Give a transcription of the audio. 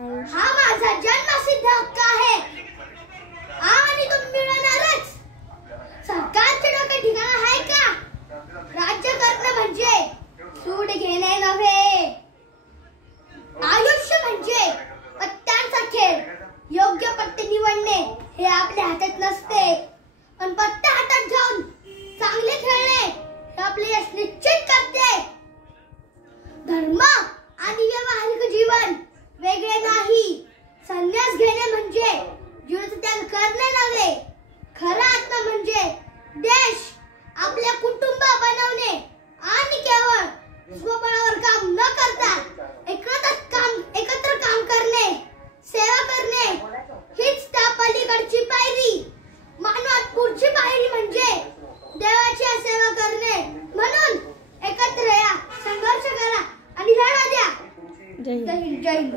हा माझा जन्मसिद्ध हक्क आहे आणि तो मिळणारच. सरकारचे डोके ठिकाण आहे का? राज्य करणं म्हणजे सूट घेणे नव्हे. आयुष्य म्हणजे पत्त्यांचा खेळ. योग्य पत्ते निवडणे हे आपल्या हातात नसते, पण पत्ते हातात घेऊन चांगले खेळणे हे आपले यश निश्चित करते. धर्म आणि व्यावहारिक जीवन वेगळे नाही. संन्यास घेणे म्हणजे जीवाचा त्याग करणे नव्हे. खरा आत्मा म्हणजे देश, आपले कुटुंब बनवणे आणि केवळ स्वबळावर काम न करता एकत्र काम करणे, सेवा करणे हीच त्या पलीकडची पायरी. मानवात पुढची पायरी म्हणजे देवाची सेवा करणे. म्हणून एकत्र या, संघर्ष करा आणि लढा द्या. जय हिंद.